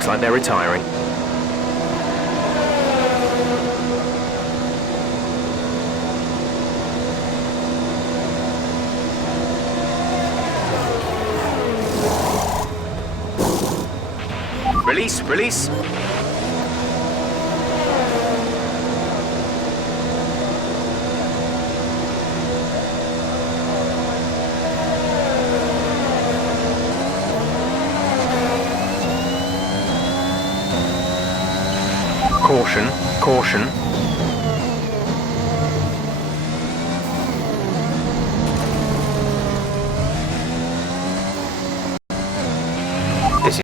Looks like they're retiring. Release, release. Caution, caution. This